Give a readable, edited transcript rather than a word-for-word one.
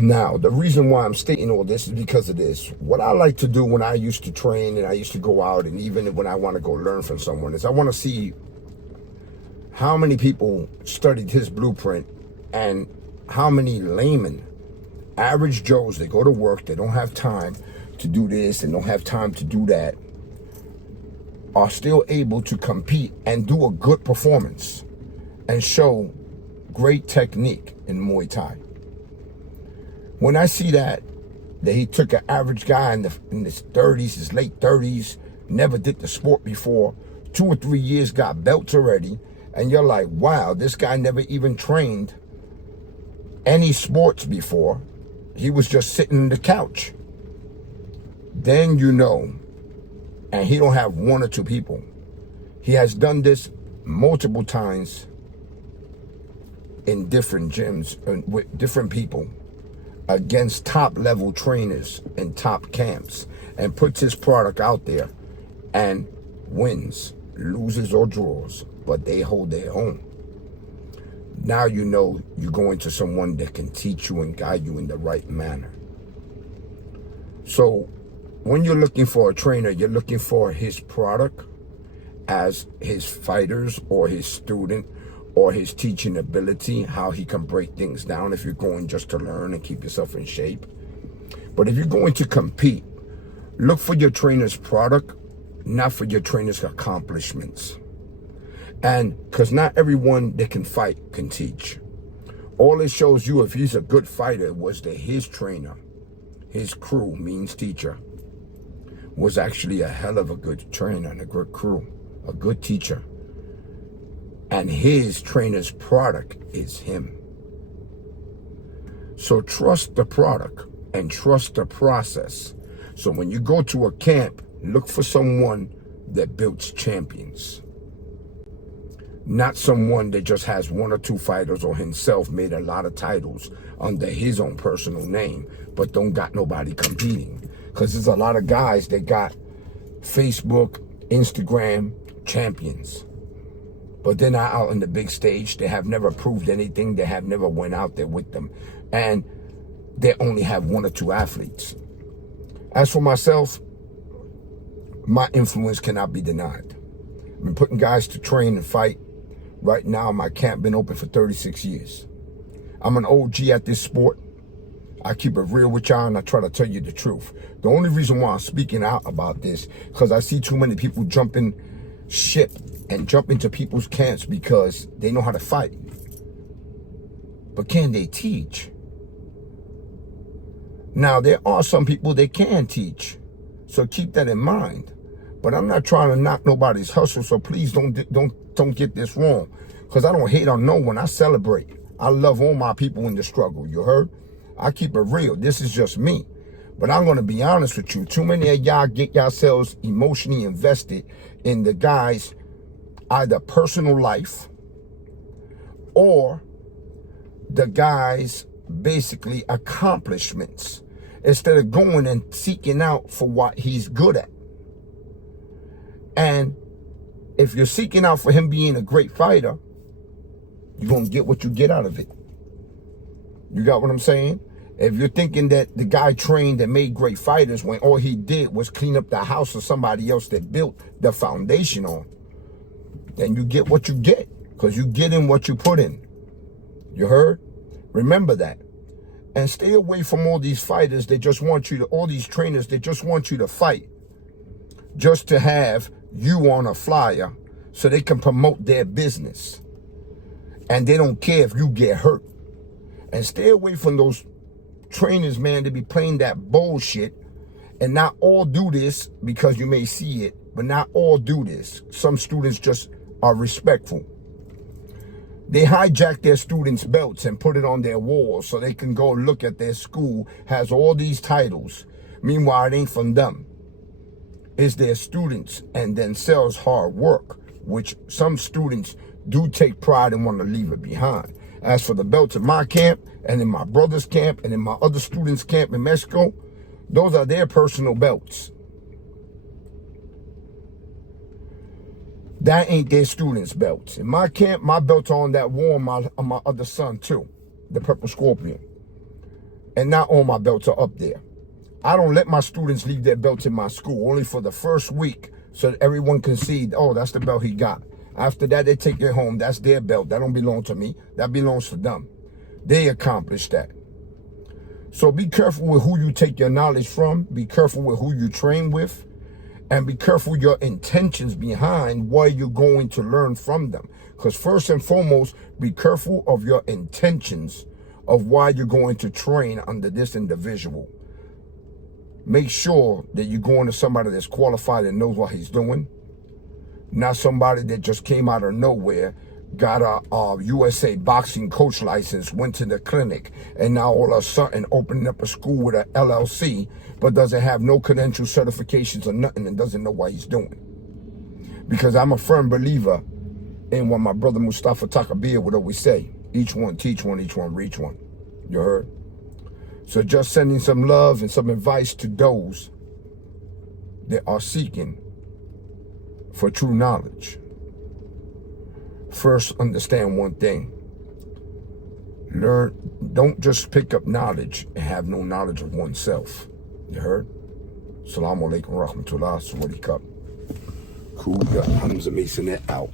Now, the reason why I'm stating all this is because of this. What I like to do when I used to train and I used to go out, and even when I want to go learn from someone, is I want to see how many people studied his blueprint and how many laymen, average Joes, they go to work, they don't have time to do this and don't have time to do that, are still able to compete and do a good performance and show great technique in Muay Thai. When I see that he took an average guy in his 30s, his late 30s, never did the sport before, 2 or 3 years, got belts already, and you're like, wow, this guy never even trained any sports before. He was just sitting on the couch. Then you know, and he don't have 1 or 2 people. He has done this multiple times in different gyms and with different people, against top level trainers and top camps, and puts his product out there and wins, loses or draws, but they hold their own. Now you know you're going to someone that can teach you and guide you in the right manner. So when you're looking for a trainer, you're looking for his product as his fighters or his student or his teaching ability, how he can break things down if you're going just to learn and keep yourself in shape. But if you're going to compete, look for your trainer's product, not for your trainer's accomplishments. And because not everyone that can fight can teach. All it shows you if he's a good fighter was that his trainer, his kruu, means teacher, was actually a hell of a good trainer and a good kruu, a good teacher. And his trainer's product is him. So trust the product and trust the process. So when you go to a camp, look for someone that builds champions. Not someone that just has 1 or 2 fighters or himself made a lot of titles under his own personal name, but don't got nobody competing. Because there's a lot of guys that got Facebook, Instagram champions, but they're not out on the big stage. They have never proved anything. They have never went out there with them. And they only have 1 or 2 athletes. As for myself, my influence cannot be denied. I've been putting guys to train and fight. Right now, my camp been open for 36 years. I'm an OG at this sport. I keep it real with y'all and I try to tell you the truth. The only reason why I'm speaking out about this, because I see too many people jumping ship and jump into people's camps because they know how to fight. But can they teach? Now, there are some people that can teach, so keep that in mind. But I'm not trying to knock nobody's hustle, so please don't get this wrong. Because I don't hate on no one. I celebrate. I love all my people in the struggle, you heard? I keep it real. This is just me. But I'm going to be honest with you. Too many of y'all get yourselves emotionally invested in the guy's either personal life or the guy's basically accomplishments, instead of going and seeking out for what he's good at. And if you're seeking out for him being a great fighter, you're going to get what you get out of it. You got what I'm saying? If you're thinking that the guy trained and made great fighters when all he did was clean up the house of somebody else that built the foundation on, then you get what you get, because you get in what you put in. You heard? Remember that. And stay away from all these fighters that just want you to, all these trainers that just want you to fight just to have you on a flyer so they can promote their business. And they don't care if you get hurt. And stay away from those trainers, man, to be playing that bullshit. And not all do this, because you may see it, but not all do this. Some students just are respectful. They hijack their students' belts and put it on their walls so they can go look at their school has all these titles. Meanwhile, it ain't from them. It's their students and themselves' hard work, which some students do take pride and want to leave it behind. As for the belts in my camp and in my brother's camp and in my other students' camp in Mexico, those are their personal belts. That ain't their students' belts. In my camp, my belts are on that wall on my other son too, the Purple Scorpion. and not all my belts are up there. I don't let my students leave their belts in my school, only for the first week, so that everyone can see, oh, that's the belt he got. After that, they take it home. That's their belt. That don't belong to me. That belongs to them. They accomplished that. So be careful with who you take your knowledge from. Be careful with who you train with. And be careful your intentions behind why you're going to learn from them. Because first and foremost, be careful of your intentions of why you're going to train under this individual. Make sure that you're going to somebody that's qualified and knows what he's doing. Not somebody that just came out of nowhere, got a USA boxing coach license, went to the clinic, and now all of a sudden opening up a school with an LLC, but doesn't have no credential certifications or nothing and doesn't know what he's doing. Because I'm a firm believer in what my brother Mustafa Takabir would always say, each one teach one, each one reach one. You heard? So just sending some love and some advice to those that are seeking for true knowledge. First, understand one thing. Learn, don't just pick up knowledge and have no knowledge of oneself. You heard? Assalamu alaikum wa rahmatullah. Sawadee Cup. Cool. HAMZAH MAISONET out.